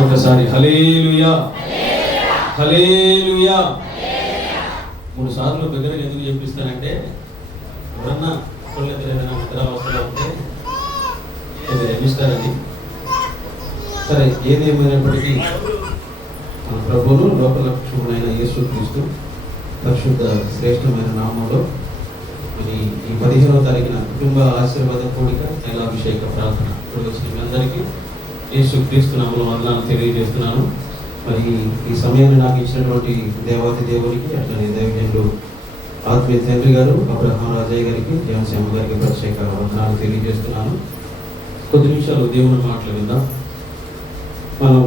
ఒకసారి హల్లెలూయా హల్లెలూయా 3 సార్లు దగ్గరగా ఎందుకు చెప్పిస్తానంటే ఎవరన్నా కొల్లెత్తు ఏదైనా నిద్రావస్థలో ఉంటే ఇది రమిస్తారని. సరే, ఏదేమైనప్పటికీ మన ప్రభువును లోకరక్షకుడైన యేసుక్రీస్తు పరిశుద్ధ శ్రేష్టమైన నామంలో మరి ఈ 15వ తారీఖున కుటుంబ ఆశీర్వాద కూడిక తైలాభిషేక ప్రార్థన ఇప్పుడు వచ్చిన మీ అందరికీ యేసుక్రీస్తు నామంలో వందనాలు తెలియజేస్తున్నాను. మరి ఈ సమయాన్ని నాకు ఇచ్చినటువంటి దేవాది దేవునికి అట్లనే దైవజనులు ఆత్మీయ తండ్రి గారు అబ్రహాం రాజయ్య గారికి, దేవసేమ గారికి ప్రత్యేక వందనాలు తెలియజేస్తున్నాను. కొద్ది నిమిషాలు దేవుని మాటలు విందాం. మనం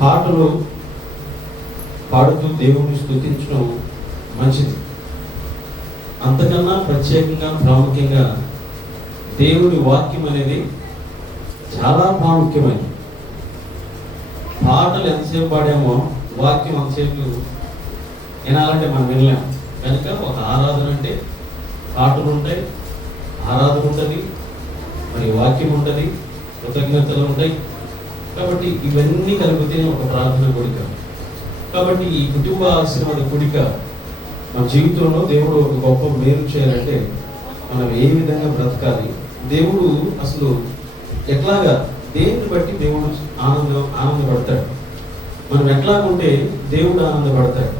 పాటలు పాడుతూ దేవుని స్తుతించడం మంచిది. అంతకన్నా ప్రత్యేకంగా ప్రాముఖ్యంగా దేవుని వాక్యం అనేది చాలా ప్రాముఖ్యమైనది. పాటలు ఎంతసేపు పాడామో వాక్యం అంతసేపు వినాలంటే మనం వినలేము. కనుక ఒక ఆరాధన అంటే పాటలు ఉంటాయి, ఆరాధన ఉంటుంది, మరి వాక్యం ఉంటుంది, కృతజ్ఞతలు ఉంటాయి. కాబట్టి ఇవన్నీ కలిపితే ఒక ప్రార్థన కూడిక. కాబట్టి ఈ కుటుంబ ఆశీర్వాద కూడిక మన జీవితంలో దేవుడు ఒక గొప్ప మేలు చేయాలంటే మనం ఏ విధంగా బ్రతకాలి, దేవుడు అసలు ఎట్లాగా, దేన్ని బట్టి దేవుడు ఆనందపడతాడు, మనం ఎట్లాగుంటే దేవుడు ఆనందపడతాడు,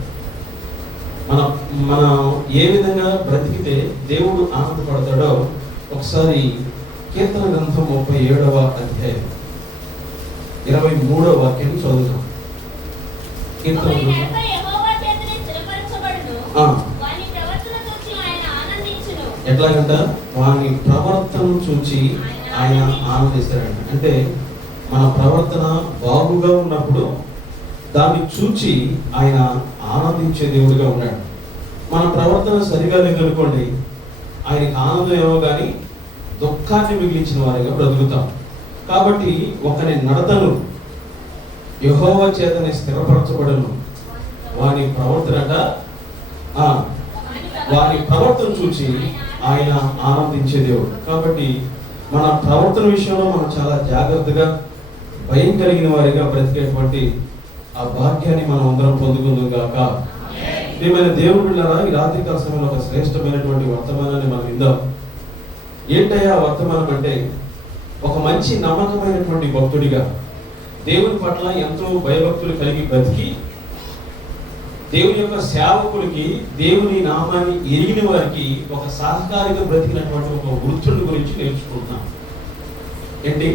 మనం ఏ విధంగా బ్రతికితే దేవుడు ఆనందపడతాడో ఒకసారి కీర్తన గ్రంథం 37వ అధ్యాయం 23వ వాక్యాన్ని చదువుతాం. కీర్తన ఎట్లాగంట వాని ప్రవర్తన చూచి ఆయన ఆనందిస్తాడంట. అంటే మన ప్రవర్తన బాగుగా ఉన్నప్పుడు దాన్ని చూచి ఆయన ఆనందించే దేవుడిగా ఉన్నాడు. మన ప్రవర్తన సరిగా లేదనుకోండి, ఆయనకి ఆనందం ఏమో కానీ దుఃఖాన్ని మిగిలించిన వారిగా బ్రతుకుతాం. కాబట్టి ఒకరి నడతను యెహోవా చేతనే స్థిరపరచబడును, వాని ప్రవర్తన చూచి ఆయన ఆనందించే దేవుడు. కాబట్టి మన ప్రవర్తన విషయంలో మనం చాలా జాగ్రత్తగా భయం కలిగిన వారిగా బ్రతికేటువంటి ఆ భాగ్యాన్ని మనం అందరం పొందుకుందాం గాక. ఏమైనా దేవుడు బిడ్డలారా, ఈ రాత్రికాల సమయంలో ఒక శ్రేష్టమైనటువంటి వర్తమానాన్ని మనం విందాం. ఏంటయ్యా వర్తమానం అంటే, ఒక మంచి నమ్మకమైనటువంటి భక్తుడిగా దేవుని పట్ల ఎంతో భయభక్తులు కలిగి బ్రతికి దేవుని యొక్క సేవకులకి, దేవుని నామాన్ని ఎరిగిన వారికి ఒక సహకారిగా బ్రతికినటువంటి ఒక వృద్ధుడి గురించి నేర్చుకుంటున్నాం. ఏంటి,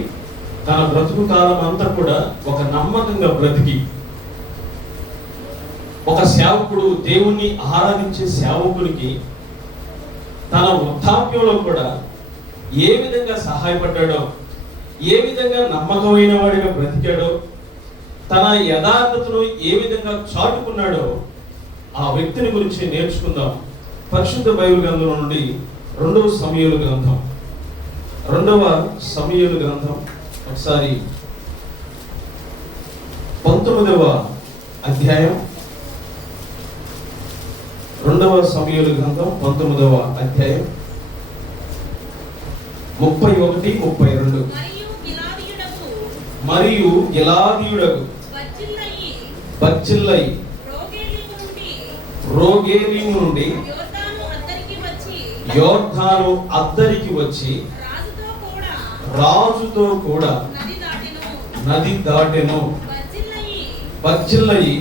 తన బ్రతుకు కాలం అంతా కూడా ఒక నమ్మకంగా బ్రతికి, ఒక సేవకుడు దేవుణ్ణి ఆరాధించే సేవకుడికి తన వృద్ధాప్యంలో కూడా ఏ విధంగా సహాయపడ్డాడో, ఏ విధంగా నమ్మకమైన వాడిగా బ్రతికాడో, తన యథార్థతను ఏ విధంగా చాటుకున్నాడో ఆ వ్యక్తిని గురించి నేర్చుకుందాం. పరిశుద్ధ బైబిల్ గ్రంథం నుండి 2వ సమూయేలు గ్రంథం ఒకసారి 19వ అధ్యాయం, 2వ సమూయేలు గ్రంథం 19వ అధ్యాయం 31, 32. మరియు గిలాదీయుడగు బర్జిల్లయి రోగేలీము నుండి యోర్దాను అద్దరికి వచ్చి రాజుతో కూడా నది దాటెను. బర్జిల్లయి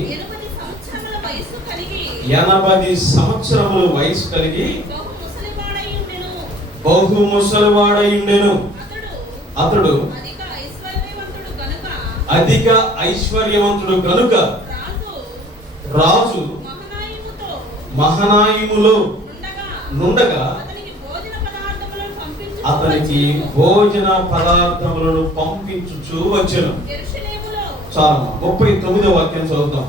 80 సంవత్సరముల వయసు కలిగి బహు ముసలివాడై ఉండెను. అతడు అధిక ఐశ్వర్యవంతుడు గనుక రాజు మహనాయిములో నుండగా అతనికి భోజన పదార్థములను పంపించుచూ వచ్చెను. చాలా 39వ వాక్యం చదువుతాం.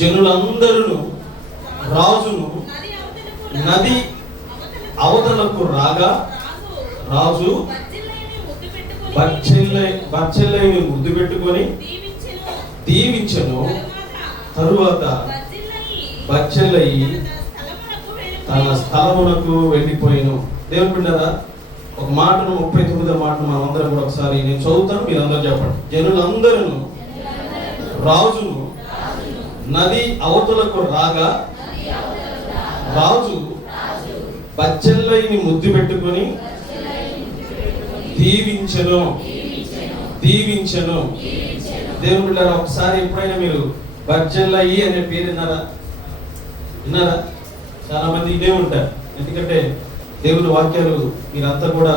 జనులందరూ రాజును నది అవతలకు రాగా రాజు బర్జిల్లయిని ముద్దు పెట్టుకొని దీవించెను. తరువాత బర్జిల్లయి తన స్థలమునకు వెళ్ళిపోయాను. దేవుని బిడ్డలారా, ఒక మాటను 39వ మాటను మనం అందరం కూడా ఒకసారి నేను చదువుతాను, మీరు అందరూ చెప్పండి. జనులందరూ రాజును నది అవతలకు రాగా రాజు బచ్చెల్లైని ముద్దు పెట్టుకొని దీవించెను. దేవుని బిడ్డలారా, ఒకసారి ఎప్పుడైనా మీరు బచ్చెల్లయి అనే పేరు విన్నారా? చాలా మంది ఇదే ఉంటారు. ఎందుకంటే దేవుని వాక్యాలు మీరంతా కూడా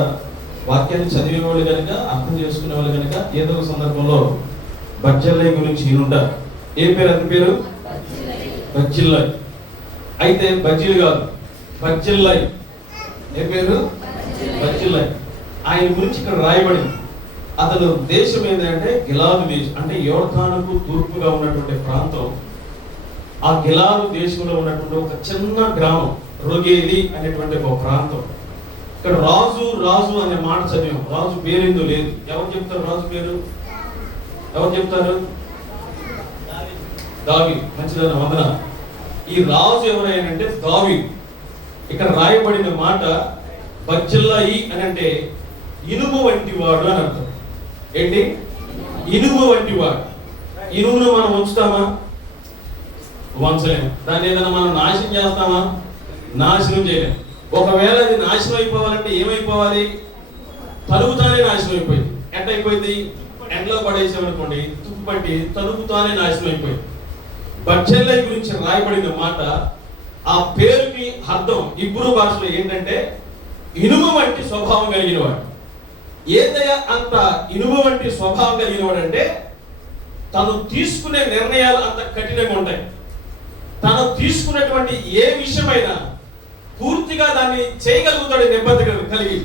వాక్యాన్ని చదివే వాళ్ళు కనుక, అర్థం చేసుకునే వాళ్ళు కనుక ఏదో ఒక సందర్భంలో బచ్చెల్లయి గురించి వినుంటారు. ఏ పేరు? అతని పేరు బచ్చెల్లయి. అయితే బజ్జీలు కాదు, బచ్చెల్లయి. ఏ పేరు? బచ్చెల్లయి. ఆయన గురించి ఇక్కడ రాయబడింది. అతను దేశం ఏంటంటే గిలాదు దేశం, అంటే యోర్దానుకు తూర్పుగా ఉన్నటువంటి ప్రాంతం. ఆ గిలాదు దేశంలో ఉన్నటువంటి ఒక చిన్న గ్రామం రొగేలి అనేటువంటి ఒక ప్రాంతం. ఇక్కడ రాజు అనే మాట చదివాం. రాజు పేరేందో లేదు. ఎవరు చెప్తారు రాజు పేరు? ఎవరు చెప్తారు? దావీదు. మంచిదన్న వందన. ఈ రాజు ఎవరైనంటే దావీదు. ఇక్కడ రాయబడిన మాట బచ్చెల్లయి అని అంటే ఇనుము వంటి వాడు అని అర్థం. ఏంటి? ఇనుము వంటి వాడు. ఇనుమును మనం ఉంచుతామా? వంచలేము. దాన్ని ఏదైనా మనం నాశనం చేస్తామా? నాశనం చేయలేము. ఒకవేళ అది నాశనం అయిపోవాలంటే ఏమైపోవాలి? తలుగుతానే నాశనం అయిపోయింది. ఎట్ట అయిపోయింది? ఎండలో పడేసామనుకోండి, తుప్పు పట్టి తలుగుతానే నాశనం అయిపోయింది. బచ్చెల్లయి గురించి రాయబడిన మాట, ఆ పేరుకి అర్థం ఇబ్రూ భాషలో ఏంటంటే ఇనుము వంటి స్వభావం కలిగిన వాడు. ఏదయ్యా అంత ఇనుము వంటి స్వభావం కలిగిన వాడు అంటే తను తీసుకునే నిర్ణయాలు అంత కఠినంగా ఉంటాయి. తను తీసుకున్నటువంటి ఏ విషయమైనా పూర్తిగా దాన్ని చేయగలుగుతాడు నిబద్ధత కలిగి.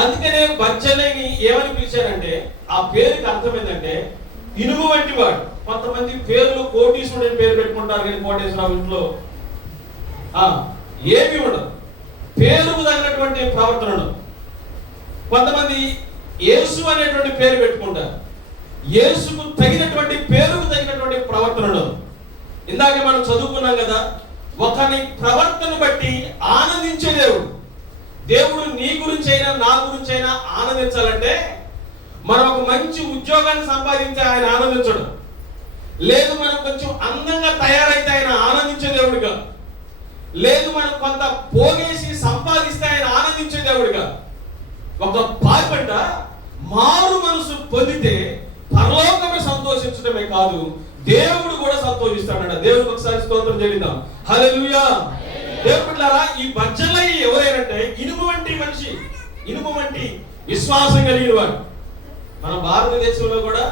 అందుకనే బచ్చెల్లయిని ఏమని పిలిచారంటే, ఆ పేరుకి అర్థం ఏంటంటే ఇనుము వంటి వాడు. కొంతమంది పేర్లు కోటీశ్వరుడు అని పేరు పెట్టుకుంటారు, కానీ కోటేశ్వరరావు ఇంట్లో ఏమి ఉండదు. పేరుకు తగినటువంటి ప్రవర్తన ఉండదు. కొంతమంది యేసు అనేటువంటి పేరు పెట్టుకుంటారు, యేసుకు తగినటువంటి పేరుకు తగినటువంటి ప్రవర్తన ఉండదు. ఇందాక మనం చదువుకున్నాం కదా, ఒకని ప్రవర్తన బట్టి ఆనందించే దేవుడు. దేవుడు నీ గురించి అయినా నా గురించి అయినా ఆనందించాలంటే మనం ఒక మంచి ఉద్యోగాన్ని సంపాదించి ఆయన ఆనందించడం లేదు, మనం కొంచెం అందంగా తయారైతే ఆయన ఆనందించే దేవుడుగా లేదు, మనం కొంత పోగేసి సంపాదిస్తే ఆయన ఆనందించే దేవుడుగా. ఒక పాపంట మారు మనసు పొందితే పరలోకమే సంతోషించడమే కాదు, దేవుడు కూడా సంతోషిస్తాడట. దేవుడికి ఒకసారి స్తోత్రం చెల్లిద్దాం. హల్లెలూయా. దేవుడిలారా, ఈ బచ్చెల్లయి ఎవరైనంటే ఇనుము వంటి మనిషి, ఇనుము వంటి విశ్వాసం కలిగిన వాడు. మన భారతదేశంలో కూడా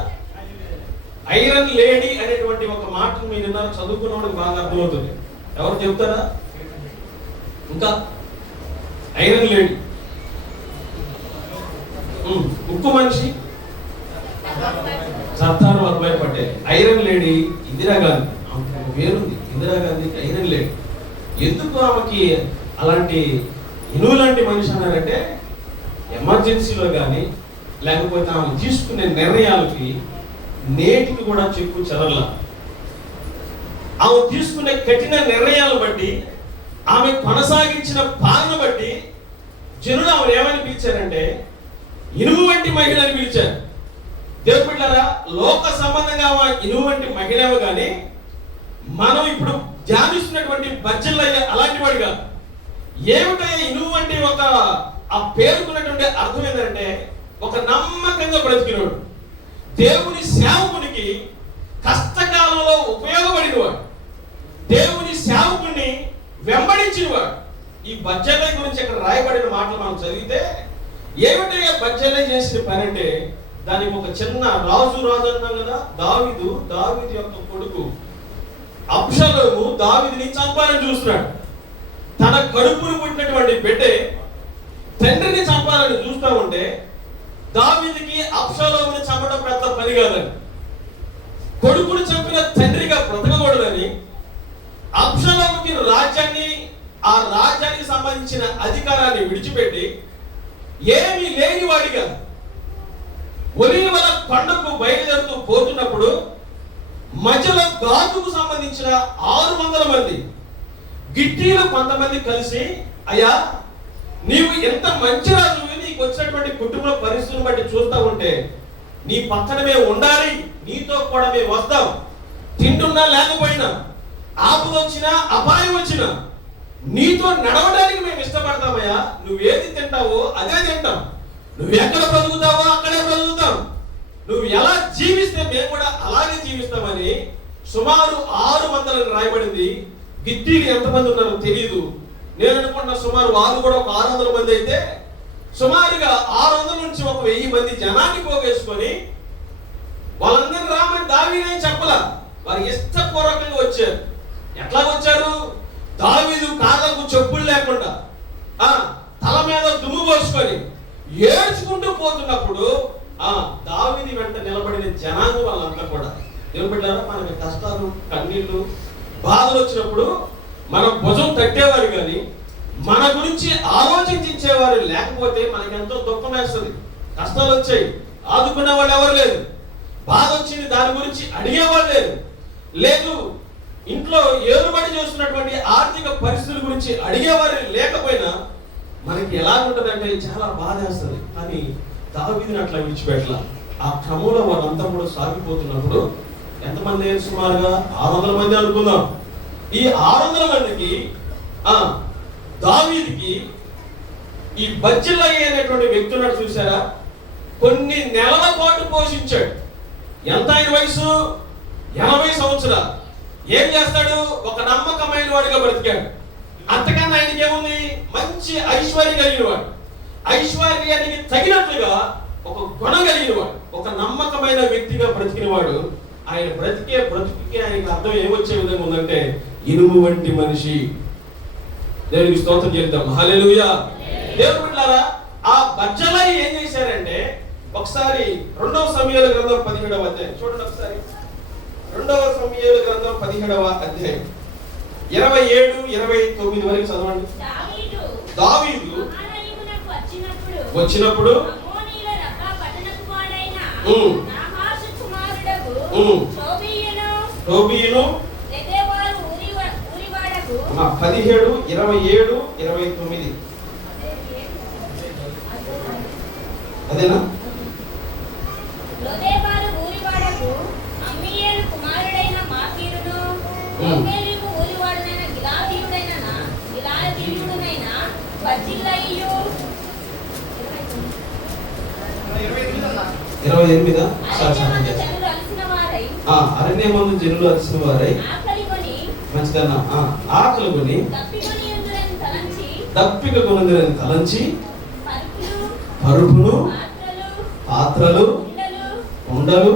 ఐరన్ లేడీ అనేటువంటి ఒక మాటను మీరు చదువుకున్న వాడికి బాగా అర్థమవుతుంది. ఎవరు చెప్తారా? ఇంకా ఐరన్ లేడీ, ఉక్కు మనిషి సర్దార్ వల్లభాయ్ పటేల్. Iron lady Indira Gandhi. ఆమెకు పేరుంది, ఇందిరాగాంధీకి ఐరన్ లేడీ. ఎందుకు ఆమెకి అలాంటి ఇనుము లాంటి మనిషి అన్నారంటే, ఎమర్జెన్సీలో కానీ లేకపోతే ఆమె తీసుకునే నిర్ణయాలకి నేటికి కూడా చెప్పు చెరల. ఆమె తీసుకునే కఠిన నిర్ణయాలు బట్టి, ఆమె కొనసాగించిన పాలన బట్టి జనులు ఆమెను ఏమని పిలిచారంటే ఇనుము వంటి మహిళ అని పిలిచారు. దేవుని బిడ్డలారా, లోక సంబంధంగా ఇనుము వంటి మహిళ కానీ మనం ఇప్పుడు ధ్యానిస్తున్నటువంటి బచ్చెల్లయ్య అలాంటి వాడు కాదు. ఏమిటయ్యా ఇనుము వంటి ఒక ఆ పేరుకున్నటువంటి అర్థం ఏంటంటే ఒక నమ్మకంగా బ్రతికినవాడు, దేవుని సేవకునికి కష్టకాలంలో ఉపయోగపడినవాడు, దేవుని సేవకుని వెంబడించినవాడు. ఈ బచ్చెల్లయ్య గురించి ఇక్కడ రాయబడిన మాటలు మనం చదివితే ఏమిటయ్యా బచ్చెల్లయ్య చేసిన పని అంటే, దానికి ఒక చిన్న రాజు అన్నాం కదా, దావీదు యొక్క కొడుకు అబ్షలోము దావీదుని చంపాలని చూస్తున్నాడు. తన కడుపును పుట్టినటువంటి బిడ్డే తండ్రిని చంపాలని చూస్తా ఉంటే దావీదుకి అబ్షలోముని చంపడం పెద్ద పని కాదని, కొడుకును చంపిన తండ్రిగా బ్రతకకూడదని అబ్షలోముకి ఆ రాజ్యానికి సంబంధించిన అధికారాన్ని విడిచిపెట్టి ఏమీ లేని వాడిగా ఒలీవల కొండకు బయలుదేరుతూ పోతున్నప్పుడు మధ్యలో గాతుకు సంబంధించిన 600 మంది గిట్టీలు కొంతమంది కలిసి, అయ్యా నీవు ఎంత మంచి రాజువి, నీకు నీకు వచ్చినటువంటి కుటుంబ పరిస్థితులను బట్టి చూస్తూ ఉంటే నీ పక్కన మేము ఉండాలి, నీతో కూడా మేము వస్తాం, తింటున్నా లేకపోయినా, ఆపద వచ్చినా అపాయం వచ్చినా నీతో నడవడానికి మేము ఇష్టపడతామయ్యా. నువ్వేది తింటావో అదే తింటాం, నువ్వు ఎక్కడ బ్రతుకుతావో అక్కడే బ్రతుకుతాం, నువ్వు ఎలా జీవిస్తే మేము కూడా అలాగే జీవిస్తామని సుమారు 600 రాయబడింది. గిద్దీలు ఎంతమంది ఉన్నారో తెలియదు. నేను అనుకున్న సుమారు వారు కూడా ఒక 600 మంది అయితే సుమారుగా 600 నుంచి ఒక 1000 మంది జనాన్ని పోగేసుకొని వాళ్ళందరూ రామని దావీదని చెప్పలా, వారు ఇష్టపూర్వకంగా వచ్చారు. ఎట్లా వచ్చారు? దావీదు కాళ్ళకు చెప్పులు లేకుండా తల మీద దుమ్ము పోసుకొని ఏడ్చుకుంటూ పోతున్నప్పుడు దావీదు వెంట నిలబడిన జనాంగం వాళ్ళంతా కూడా దేవుని బిడ్డలారా, మనకి కష్టాలు కన్నీళ్లు బాధలు వచ్చినప్పుడు మన భుజం తట్టేవారు కానీ మన గురించి ఆలోచించేవారు లేకపోతే మనకి ఎంతో దుఃఖం వేస్తుంది. కష్టాలు వచ్చాయి, ఆదుకునే వాళ్ళు ఎవరు లేరు, బాధ వచ్చింది దాని గురించి అడిగేవాళ్ళు లేరు, లేదు ఇంట్లో ఏరుబడి చేస్తున్నటువంటి ఆర్థిక పరిస్థితుల గురించి అడిగేవారు లేకపోయినా మనకి ఎలా ఉంటుందంటే చాలా బాధ వేస్తుంది. కానీ దావీదుని అట్లా విడిచిపెట్టలా. ఆ క్రమంలో వాళ్ళంతా కూడా సాగిపోతున్నప్పుడు ఎంతమంది? సుమారుగా 600 మంది అనుకుందాం. ఈ 600 మందికి దావీదుకి ఈ బర్జిల్లయి అనేటువంటి వ్యక్తి ఉన్నాడు చూసారా, కొన్ని నెలల పాటు పోషించాడు. ఎంత ఆయన వయసు? 80 సంవత్సరాలు. ఏం చేస్తాడు? ఒక నమ్మకమైన వాడిగా బ్రతికాడు. అంతకన్నా ఆయనకి ఏముంది? మంచి ఐశ్వర్యం కలిగిన వాడు, ఐశ్వర్యానికి తగినట్లుగా ఒక గుణం కలిగిన వాడు, ఒక నమ్మకమైన వ్యక్తిగా బ్రతికిన వాడు. ఆయన బ్రతికే ఆయనకు అర్థం ఏమొచ్చే విధంగా ఉందంటే ఇనుము వంటి మనిషి. దేవునికి స్తోత్రం చేద్దాం. హల్లెలూయా. దేవుని బిడ్డలారా, ఆ బర్జిల్లయి ఏం చేశారంటే ఒకసారి 2వ సమూయేలు గ్రంథం 17వ అధ్యాయం చూడండి ఒకసారి. 2వ సమూయేలు గ్రంథం 17వ అధ్యాయం 27-29 వరకు చదవండి. దావీదు వచ్చినప్పుడు టోబీయును 17-27-29 అదేనా? అరణ్యమందు జనులు అలసిన వారై మంచిదన్నా ఆకలి కొని దప్పిక కొనుందిరని తలంచి పరుపును, పాత్రలు, కుండలు,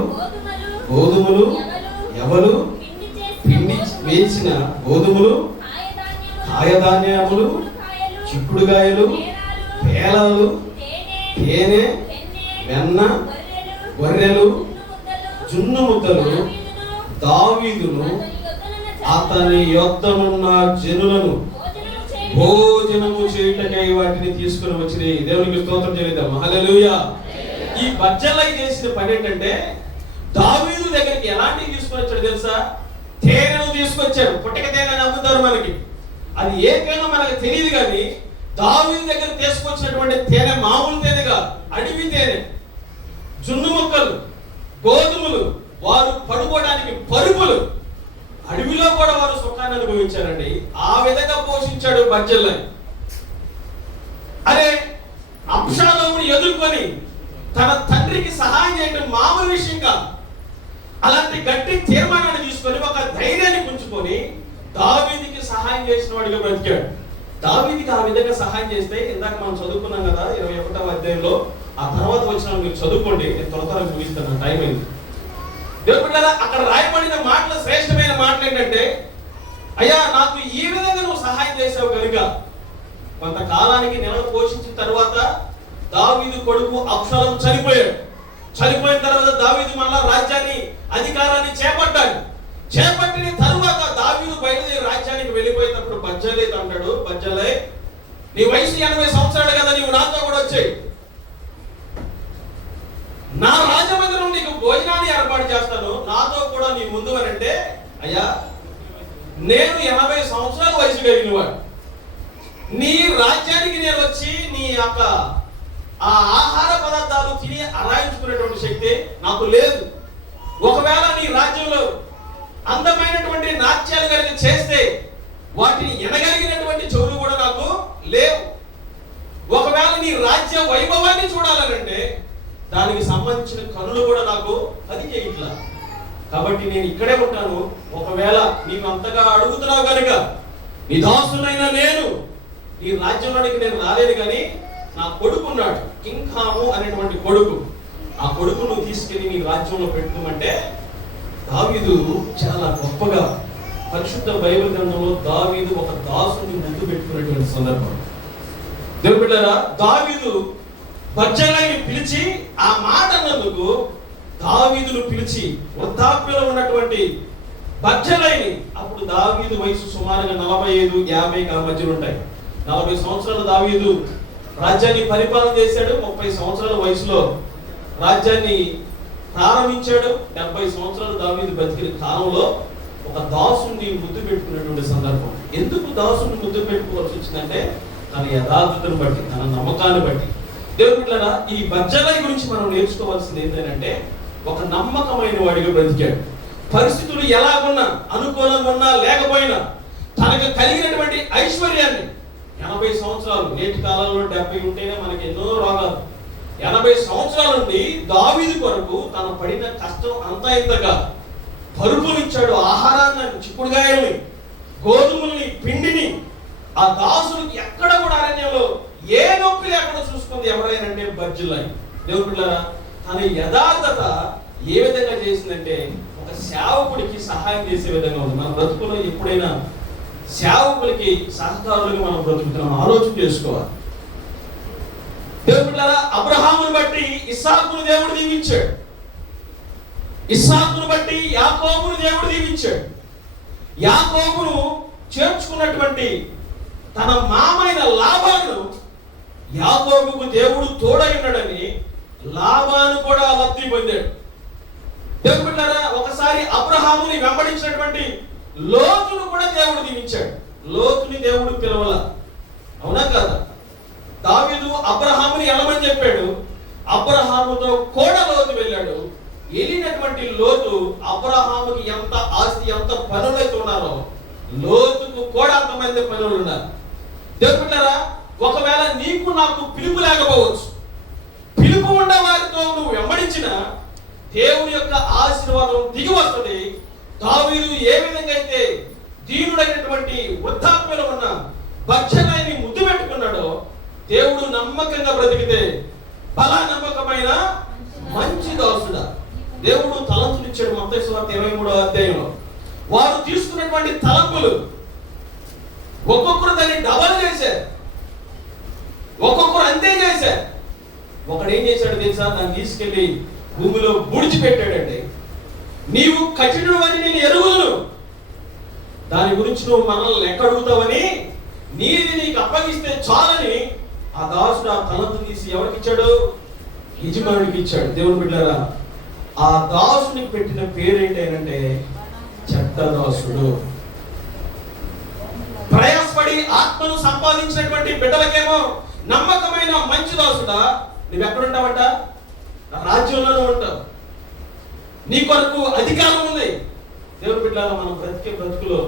గోధుమలు, ఎవలు, పిండి వేసిన గోధుమలు, కాయధాన్యములు, చిక్కుడుగాయలు, పేలాలు, తేనె, వెన్న, గొర్రెలు, జున్ను ముద్దలు దావీదును అతని యొద్దనున్న జనులను భోజనము చేయుటకై వాటిని తీసుకుని వచ్చినాయి. దేవునికి స్తోత్రం చేద్దాం. హల్లెలూయా. ఈ బర్జిల్లయి చేసిన పని ఏంటంటే దావీదు దగ్గరికి ఎలాంటివి తీసుకొని వచ్చాడు తెలుసా? తేనెను తీసుకొచ్చాడు. పుట్టక తేనె అమ్ముతారు మనకి, అది ఏ తేనె మనకు తెలియదు. కానీ దావీదు దగ్గర తీసుకొచ్చినటువంటి తేనె మామూలు తేనె కాదు, అడవి తేనె, జున్ను మొక్కలు, గోధుమలు, వారు పడుకోవడానికి పరుపులు, అడవిలో కూడా వారు సుఖాన్ని అనుభవించారండి. ఆ విధంగా పోషించాడు బర్జిల్లయి. అరే అబ్షాలోముని ఎదుర్కొని తన తండ్రికి సహాయం చేయడం మామూలు విషయం కాదు. అలాంటి గట్టి తీర్మానాన్ని తీసుకొని ఒక ధైర్యాన్ని పుంజుకొని దావీదుకి సహాయం చేసిన వాడిగా బ్రతికాడు. దావీదుకి ఆ విధంగా సహాయం చేస్తే ఇందాక మనం చదువుకున్నాం కదా 21వ అధ్యాయంలో, ఆ తర్వాత వచ్చిన మీరు చదువుకోండి, నేను త్వరగా ముగిస్తాను, టైం అయింది. దేవుని బిడ్డలారా, అక్కడ రాయబడిన మాటలు శ్రేష్టమైన మాటలు ఏంటంటే, అయ్యా నాకు ఈ విధంగా నువ్వు సహాయం చేసావు కనుక. కొంతకాలానికి నెలలు పోషించిన తర్వాత దావీదు కొడుకు అబ్షాలోము చనిపోయాడు. చనిపోయిన తర్వాత దావీదు మళ్ళా రాజ్యాన్ని, అధికారాన్ని చేపట్టాడు. చేపట్టిన తరువాత దావీదు బయలుదేరి రాజ్యానికి వెళ్ళిపోయేటప్పుడు బర్జిల్లయితో అంటాడు, బర్జిల్లయి నీ వయసు 80 సంవత్సరాలు కదా, నీవు నాతో కూడా వచ్చాయి, నా రాజమందిరం నీకు భోజనాన్ని ఏర్పాటు చేస్తాను, నాతో కూడా నీ ముందు అంటే. అయ్యా నేను 80 సంవత్సరాల వయసు కలిగిన వాడు, నీ రాజ్యానికి నేను వచ్చి నీ యొక్క ఆ శక్తి నాకు లేదు. ఒకవేళ నీ రాజ్యంలో అందమైనటువంటి నాట్యాలు కనుక చేస్తే వాటిని ఎనగలిగినటువంటి చెవులు కూడా నాకు లేవు. ఒకవేళ నీ రాజ్య వైభవాన్ని చూడాలనంటే దానికి సంబంధించిన కనులు కూడా నాకు అది చేయట్లా. కాబట్టి నేను ఇక్కడే ఉంటాను. ఒకవేళ నీకు అంతగా అడుగుతున్నావు కనుక నీ దాసునైనా నేను ఈ రాజ్యంలోనికి నేను రాలేదు, కానీ నా కొడుకు ఉన్నాడు, కింహాము అనేటువంటి కొడుకు. ఆ కొడుకును తీసుకెళ్లి నీ రాజ్యంలో పెట్టుకోమంటే దావీదు చాలా గొప్పగా పరిశుద్ధ బైబిల్ గ్రంథంలో దావీదు ఒక దాసుని ముందు పెట్టుకునేటువంటి సందర్భం. దేవుని బిడ్డలారా, దావీదు బర్జిల్లయిని పిలిచి ఆ మాట అన్నందుకు దావీదును పిలిచి వృద్ధాప్యంలో ఉన్నటువంటి బర్జిల్లయిని, అప్పుడు దావీదు వయసు సుమారుగా 45-50 మధ్యలో ఉంటాయి. 40 సంవత్సరాలు దావీదు రాజ్యాన్ని పరిపాలన చేశాడు. 30 సంవత్సరాల వయసులో రాజ్యాన్ని ప్రారంభించాడు. 70 సంవత్సరాలు దావీదు బతికిన కాలంలో ఒక దాసుని ముద్దు పెట్టుకున్నటువంటి సందర్భం. ఎందుకు దాసుని ముద్దు పెట్టుకోవాల్సి వచ్చిందంటే తన యథార్థతను బట్టి, తన నమ్మకాన్ని బట్టి. దేవుని బిడ్డలారా, ఈ బర్జిల్లయి గురించి మనం నేర్చుకోవాల్సింది ఏంటంటే ఒక నమ్మకమైన వాడిగా బ్రతికాడు. పరిస్థితులు ఎలాగున్నా, అనుకూలంగా ఉన్నా లేకపోయినా, తనకు కలిగినటువంటి ఐశ్వర్యాన్ని 80 సంవత్సరాలు, నేటి కాలంలో 70 ఉంటేనే మనకి ఎన్నో రోగాలు. 80 సంవత్సరాల నుండి దావీదు కొరకు తను పడిన కష్టం అంతా ఇంతగా పరుపునిచ్చాడు. ఆహారాన్ని, చిక్కుడుగాయల్ని, గోధుమల్ని, పిండిని ఆ దాసునికి ఎక్కడ కూడా అరణ్యంలో ఏ నొప్పి లేకుండా చూసుకుంది ఎవరైనా బర్జిల్లయి. దేవుని బిడ్డలారా, తన యథార్థత ఏ విధంగా చేసిందంటే ఒక సేవకుడికి సహాయం చేసే విధంగా ఉంది. మన బ్రతుకులో ఎప్పుడైనా సేవకులకి సహకారులుగా మనం బ్రతుకుతున్నాం, ఆలోచన చేసుకోవాలి. దేవుని బిడ్డలారా, అబ్రహామును బట్టి ఇస్సాకును దేవుడు దీవించాడు. ఇస్సాకును బట్టి యాకోబును దేవుడు దీవించాడు. యాకోబును చేర్చుకున్నటువంటి తన మామైన లాబాను యాకోబుకు దేవుడు తోడై ఉన్నాడని లాబాను కూడా లబ్ధి పొందాడు. దేవుని బిడ్డలారా, ఒకసారి అబ్రహాముని వెంబడించినటువంటి లోతును కూడా దేవుడు దీవించాడు. లోతుని దేవుడు పిలవల, అవునా కదా? దావీదు అబ్రహాముని వెళ్ళమని చెప్పాడు. అబ్రహాముతో కూడా లోతు వెళ్ళాడు. వెళ్ళినటువంటి లోతు అబ్రహాముకి ఎంత ఆస్తి, ఎంత పనులైతే ఉన్నారో లోతుకు కూడా అంతమంది పనులు ఉన్నారు. దేవుని బిడ్డలారా, ఒకవేళ నీకు నాకు పిలుపు లేకపోవచ్చు, పిలుపు ఉన్న వారితో నువ్వు వెంబడించిన దేవుని యొక్క ఆశీర్వాదం దిగి వస్తుంది. దావీదు ఏ విధంగా అయితే దీనుడైనటువంటి వృద్ధాప్యంలో ఉన్న బర్జిల్లయిని ముద్దు పెట్టుకున్నాడో, దేవుడు నమ్మకంగా బ్రతికితే బలా నమ్మకమైన మంచి దాసుడా దేవుడు తలంపునిచ్చాడు. మత్తయి సువార్త 23వ అధ్యాయంలో వారు తీసుకున్నటువంటి తలంపులు ఒక్కొక్కరు దాన్ని డబల్ చేశారు, ఒక్కొక్కరు అంతే చేశారు. ఒకడు ఏం చేశాడు తెలుసా? దాన్ని తీసుకెళ్లి భూమిలో బుడిచిపెట్టాడండి. నీవు కఠినుడు అని నేను ఎరుగుదును, దాని గురించి నువ్వు మనల్ని ఎక్కడుగుతావని, నీది నీకు అప్పగిస్తే చాలని ఆ దాసుడు ఆ తలంపు తీసి ఎవరికి ఇచ్చాడు? యజమానుడికి ఇచ్చాడు. దేవుని బిడ్డలారా, ఆ దాసునికి పెట్టిన పేరు ఏంటంటే చెడ్డ దాసుడు. ప్రయాసపడి ఆత్మను సంపాదించినటువంటి బిడ్డలకేమో నమ్మకమైన మంచి దాసుడా, నువ్వు ఎక్కడుంటావంట? రాజ్యంలోనే ఉంటావు, నీ కొరకు అధికారం ఉంది. దేవుని బిడ్డలారా, మనం బ్రతికే బ్రతుకులో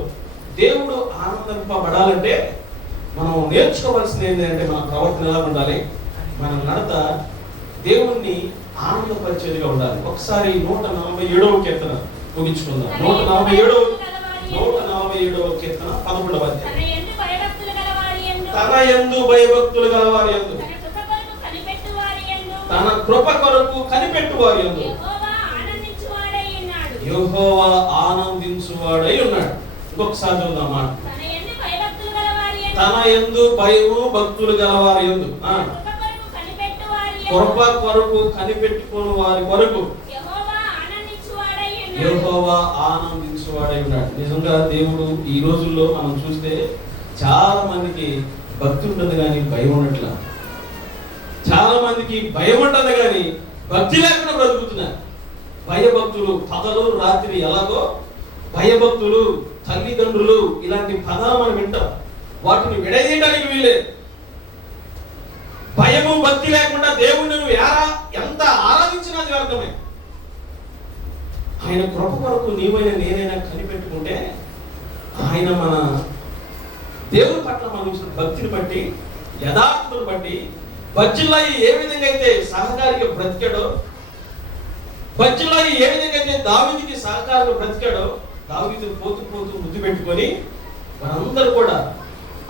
దేవుడు ఆనందింపబడాలంటే మనం నేర్చుకోవాల్సింది ఏంటంటే మన ప్రవర్తన ఎలా ఉండాలి, మన నడత దేవుణ్ణి ఆనందపరిచేదిగా ఉండాలి. ఒకసారి 147వ కీర్తన ముగించుకుందాం. 147వ కీర్తన 11వ అధ్యాయం. తన యందు భయభక్తులు గలవారి యందు, తన కృప కొరకు కనిపెట్టువారి యందు యెహోవా ఆనందించువాడై ఉన్నాడు. ఇంకొకసారి చూద్దాం మాట. తన యందు భయము భక్తులు గలవారి యందు, కృప కొరకు కనిపెట్టుకుని వారి కొరకు యెహోవా ఆనందించువాడై ఉన్నాడు. నిజంగా దేవుడు ఈ రోజుల్లో మనం చూస్తే చాలా మందికి భక్తి ఉంటుంది కానీ భయం ఉన్నట్ల, చాలా మందికి భయం ఉంటుంది కానీ భక్తి లేకుండా బ్రతుకుతున్నారు. భయభక్తులు పగలు రాత్రి ఎలాగో భయభక్తులు, తల్లిదండ్రులు, ఇలాంటి పదాలు మనం వింటాం. వాటిని విడదీయడానికి వీలే. భయము భక్తి లేకుండా దేవుణ్ణి నువ్వు ఎంత ఆరాధించినా అది వ్యర్థమే. ఆయన కృప కొరకు నీవైనా నేనైనా కనిపెట్టుకుంటే ఆయన మన దేవుని పట్ల మనం ఇచ్చిన భక్తిని బట్టి, యథార్థతను బట్టి, బర్జిల్లయి ఏ విధంగా అయితే సహకారిగా బ్రతికాడో, బర్జిల్లయి ఏ విధంగా అయితే దావీదుకి సహకారంగా బ్రతికాడో, దావీదు పోతూ ముద్దు పెట్టుకొని వారందరూ కూడా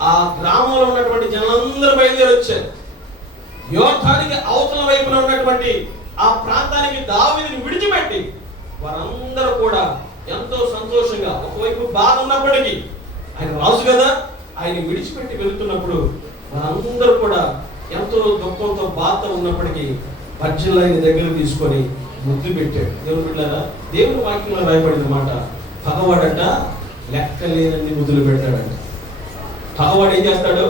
ఆ గ్రామంలో ఉన్నటువంటి జనందరూ బయలుదేరి వచ్చారు. యోర్దానుకి అవతల వైపున ఉన్నటువంటి ఆ ప్రాంతానికి దావీదుని విడిచిపెట్టి వారందరూ కూడా ఎంతో సంతోషంగా, ఒకవైపు బాధ ఉన్నప్పటికీ ఆయన రాజు కదా, ఆయన విడిచిపెట్టి వెళుతున్నప్పుడు వారందరూ కూడా ఎంతో దుఃఖంతో బాధతో ఉన్నప్పటికీ బర్జిల్లయిని దగ్గర తీసుకొని ముద్దు పెట్టాడు. దేవుని బిడ్డలారా, దేవుని వాక్యంలో రాయబడిన మాట, పగవాడట లెక్కలేనన్ని ముద్దులు పెడతాడంట. పగవాడు ఏం చేస్తాడు?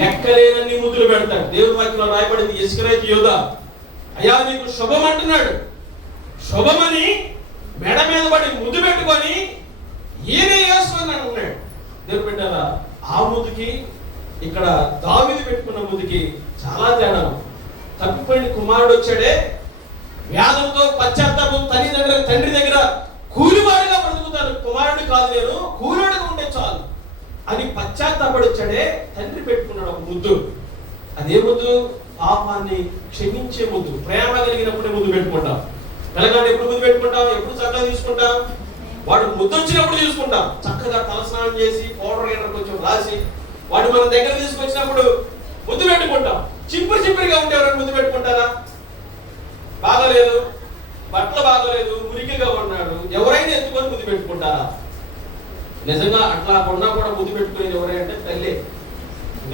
లెక్కలేనన్ని ముద్దులు పెడతాడు. దేవుని వాక్యంలో రాయబడింది, ఇస్కరేతు యోధ, అయ్యా నీకు శుభం అంటున్నాడు. శుభమని మెడ మీద పడి ముద్దు పెట్టుకొని ఈయన యేసు అని అంటున్నాడు. దేవుని బిడ్డలారా, ఆ ముద్దుకి ఇక్కడ దావీదు పెట్టుకున్న ముద్దుకి చాలా తేడా. తప్పిపోయిన కుమారుడు వచ్చాడే, వ్యాధంతో పశ్చాత్తాపం, తండ్రి దగ్గర కూలివాడిగా బ్రతుకుతాను, కుమారుడు కాదు నేను, కూలివాడిగా ఉంటే చాలు అని పశ్చాత్తాపడి వచ్చాడే, తండ్రి పెట్టుకున్నాడు ఒక ముద్దు. అదే ముద్దు? పాపాన్ని క్షమించే ముద్దు. ప్రేమ కలిగినప్పుడే ముద్దు పెట్టుకుంటాం. పిల్లగాడు ఎప్పుడు ముద్దు పెట్టుకుంటాం? ఎప్పుడు చక్కగా తీసుకుంటాం? వాడు ముద్దు వచ్చినప్పుడు తీసుకుంటాం. చక్కగా తలస్నానం చేసి పౌడర్ గేటర్ కొంచెం రాసి వాడు మన దగ్గర తీసుకొచ్చినప్పుడు ముద్దు పెట్టుకుంటాం. చిప్పరిగా ఉంటే ఎవరైనా ముద్దు పెట్టుకుంటారా? బాగలేదు, బట్టలు బాగలేదు, మురికిగా ఉన్నాడు, ఎవరైనా ఎత్తుకొని ముద్దు పెట్టుకుంటారా? నిజంగా అట్లా కొన్నా కూడా ముద్దు పెట్టుకునేది ఎవరైనా తల్లి,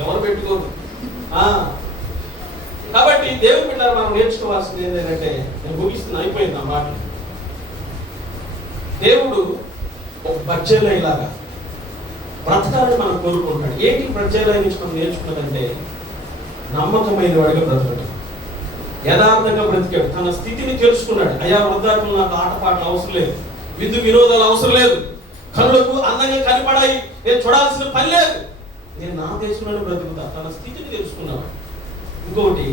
ఎవరు పెట్టుకోరు. కాబట్టి దేవుని బిడ్డలారా, మనం నేర్చుకోవాల్సింది ఏంటంటే, నేను ముగిస్తున్నా, అయిపోయింది ఆ మాట. దేవుడు ఒక బర్జిల్లయిలాగా బ్రతకాలని మనం కోరుకుంటాడు. ఏంటి బర్జిల్లయి నుంచి మనం నేర్చుకున్నదంటే, నమ్మకమైన వాడిగా బ్రతకడం, యథార్థంగా బ్రతికాడు. తన స్థితిని తెలుసుకున్నాడు. అయ్యా వృద్ధాత్మలు నాకు ఆటపాటలు అవసరం లేదు, విందు వినోదాలు అవసరం లేదు, కనులకు అందంగా కనపడాయి నేను చూడాల్సిన పని లేదు, నేను నా దేశంలోనే బ్రతుకుతా. తన స్థితిని తెలుసుకున్నాడు. ఇంకొకటి,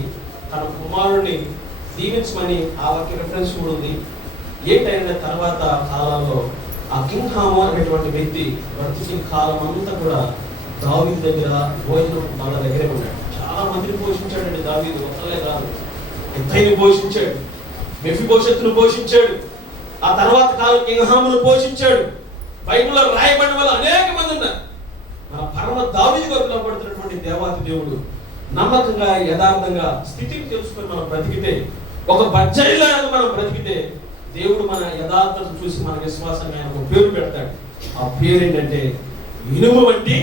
తన కుమారుడిని దీవించమని ఆ వాక్య రిఫరెన్స్ కూడా ఉంది. ఏంటంటే తర్వాత కాలంలో ఆ కింగ్హాము అనేటువంటి వ్యక్తి బ్రతికిన కాలం అంతా కూడా దావీదు దగ్గర భోజనం వాళ్ళ దగ్గరే ఉన్నాడు. చాలా మందిని పోషించాడండి దావీదు, ఒకళ్ళే కాదు, ఇత్తయిని పోషించాడు, మెఫీబోషెతును పోషించాడు, ఆ తర్వాత కాలం కింగ్హామును పోషించాడు. బైబిల్లో రాయబడిన వాళ్ళు అనేక మంది ఉన్నారు. మన పరమ దావీదు కొరకు పడుతున్నటువంటి దేవాతి దేవుడు నమ్మకంగా, యథార్థంగా స్థితిని తెలుసుకొని మనం బ్రతికితే, ఒక బర్జిల్లయిలాగా మనం బ్రతికితే, దేవుడు మన యథార్థతను చూసి మన విశ్వాసాన్ని ఆయన ఒక పేరు పెడతాడు. ఆ పేరు ఏంటంటే, ఇనుము వంటి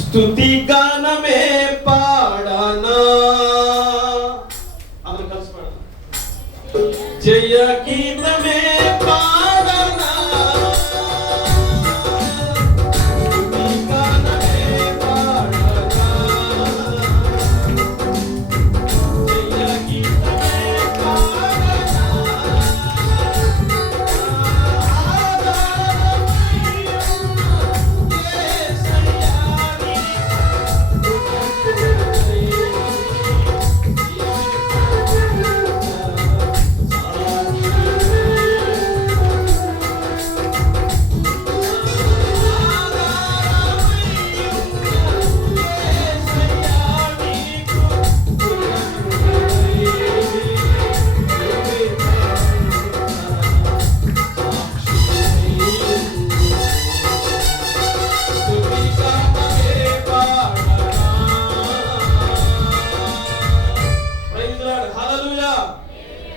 స్తుతి గానమే పాడనా. అందరూ కలిసి పాడనా. జయ గీతమే పాడనా,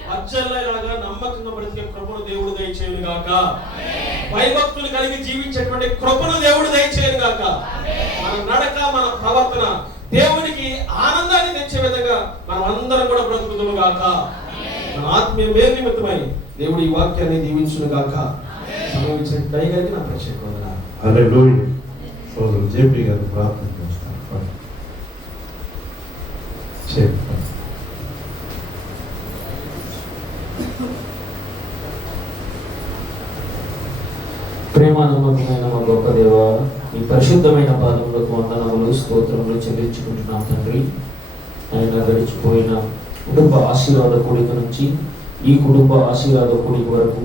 బర్జిల్లయిలాగా నమ్మకంగా బ్రతికే కృపను దేవుడు దయచేయును గాక. భయభక్తులు కలిగి జీవించేటువంటి కృపను దేవుడు దయచేయును గాక. మన నడక, మన ప్రవర్తన దేవునికి ఆనందాన్ని తెచ్చే విధంగా మనం అందరం కూడా బ్రతుకుదుము గాక. మన ఆత్మీయ మేలు నిమిత్తమై దేవుడు ఈ వాక్యాన్ని దీవించును గాక. సమయం ఇచ్చిన దయగలిగి నా ప్రత్యేక వందనాలు. హల్లెలూయా. సోదరుడు జేపీ గారు ప్రార్థన చేస్తారు. ప్రేమానమ్మకమైన మా గొప్ప దేవ, ఈ పరిశుద్ధమైన పాదములకు వందనములు, స్తోత్రములు చెల్లించుకుంటున్నాం తండ్రి. ఆయన గడిచిపోయిన కుటుంబ ఆశీర్వాద కూడిక నుంచి ఈ కుటుంబ ఆశీర్వాద కూడిక వరకు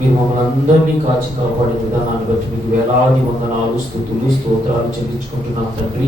మీరు మమ్మల్ని అందరినీ కాచి కాపాడే విధానాన్ని బట్టి మీకు వేలాది వందనాలు, స్తుతులు, స్తోత్రాలు చెల్లించుకుంటున్నాం తండ్రి.